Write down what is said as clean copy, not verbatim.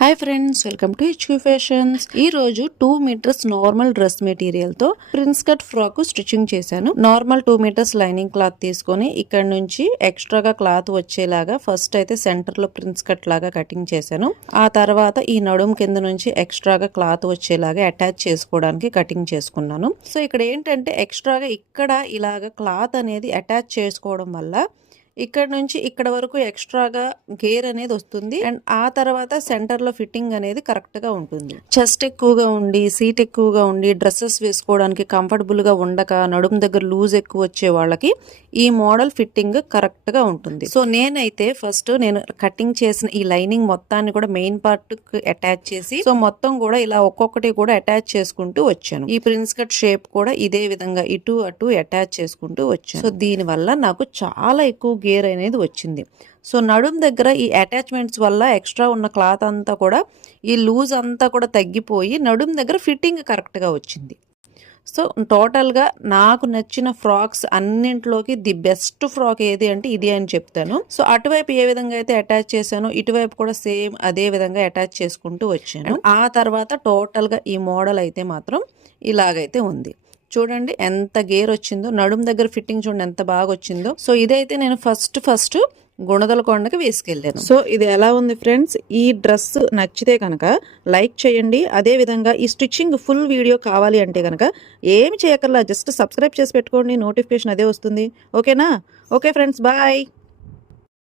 Hi friends, welcome to HQ fashions. ఈ రోజు 2 metres normal dress material తో prince cut frock stitching చేశాను. Normal 2 metres lining cloth తీసుకొని ఇక్కడ నుంచి ఎక్స్ట్రాగా క్లాత్ వచ్చేలాగా ఫస్ట్ అయితే సెంటర్ లో ప్రిన్స్ కట్ లాగా కటింగ్ చేశాను. ఆ తర్వాత ఈ నడుం కింద నుంచి ఎక్స్ట్రాగా క్లాత్ వచ్చేలాగా అటాచ్ చేసుకోవడానికి కటింగ్ చేసుకున్నాను. సో ఇక్కడ ఏంటంటే ఎక్స్ట్రాగా ఇక్కడ ఇలాగా క్లాత్ అనేది అటాచ్ చేసుకోవడం వల్ల ఇక్కడ నుంచి ఇక్కడ వరకు ఎక్స్ట్రాగా గేర్ అనేది వస్తుంది. అండ్ ఆ తర్వాత సెంటర్ లో ఫిట్టింగ్ అనేది కరెక్ట్ గా ఉంటుంది. చెస్ట్ ఎక్కువగా ఉండి సీట్ ఎక్కువగా ఉండి డ్రెస్సెస్ వేసుకోవడానికి కంఫర్టబుల్ గా ఉండక నడుము దగ్గర లూజ్ ఎక్కువ వచ్చే వాళ్ళకి ఈ మోడల్ ఫిట్టింగ్ కరెక్ట్ గా ఉంటుంది. సో నేనైతే ఫస్ట్ నేను కటింగ్ చేసిన ఈ లైనింగ్ మొత్తాన్ని కూడా మెయిన్ పార్ట్ అటాచ్ చేసి సో మొత్తం కూడా ఇలా ఒక్కొక్కటి కూడా అటాచ్ చేసుకుంటూ వచ్చాను. ఈ ప్రిన్స్ కట్ షేప్ కూడా ఇదే విధంగా ఇటు అటు అటాచ్ చేసుకుంటూ వచ్చాను. సో దీని వల్ల నాకు చాలా ఎక్కువ గేర్ అనేది వచ్చింది. సో నడుం దగ్గర ఈ అటాచ్మెంట్స్ వల్ల ఎక్స్ట్రా ఉన్న క్లాత్ అంతా కూడా ఈ లూజ్ అంతా కూడా తగ్గిపోయి నడుం దగ్గర ఫిట్టింగ్ కరెక్ట్గా వచ్చింది. సో టోటల్గా నాకు నచ్చిన ఫ్రాక్స్ అన్నింటిలోకి ది బెస్ట్ ఫ్రాక్ ఏది అంటే ఇది అని చెప్తాను. సో అటువైపు ఏ విధంగా అయితే అటాచ్ చేశానో ఇటువైపు కూడా సేమ్ అదే విధంగా అటాచ్ చేసుకుంటూ వచ్చాను. ఆ తర్వాత టోటల్గా ఈ మోడల్ అయితే మాత్రం ఇలాగైతే ఉంది. చూడండి ఎంత గేర్ వచ్చిందో, నడుం దగ్గర ఫిట్టింగ్ చూడండి ఎంత బాగా వచ్చిందో. సో ఇదైతే నేను ఫస్ట్ గుణదలకొండకి వేసుకెళ్ళాను. సో ఇది ఎలా ఉంది ఫ్రెండ్స్? ఈ డ్రెస్ నచ్చితే కనుక లైక్ చేయండి. అదే విధంగా ఈ స్టిచ్చింగ్ ఫుల్ వీడియో కావాలి అంటే కనుక ఏమి చేయకర్లా, జస్ట్ సబ్స్క్రైబ్ చేసి పెట్టుకోండి, నోటిఫికేషన్ అదే వస్తుంది. ఓకేనా? Okay friends, bye.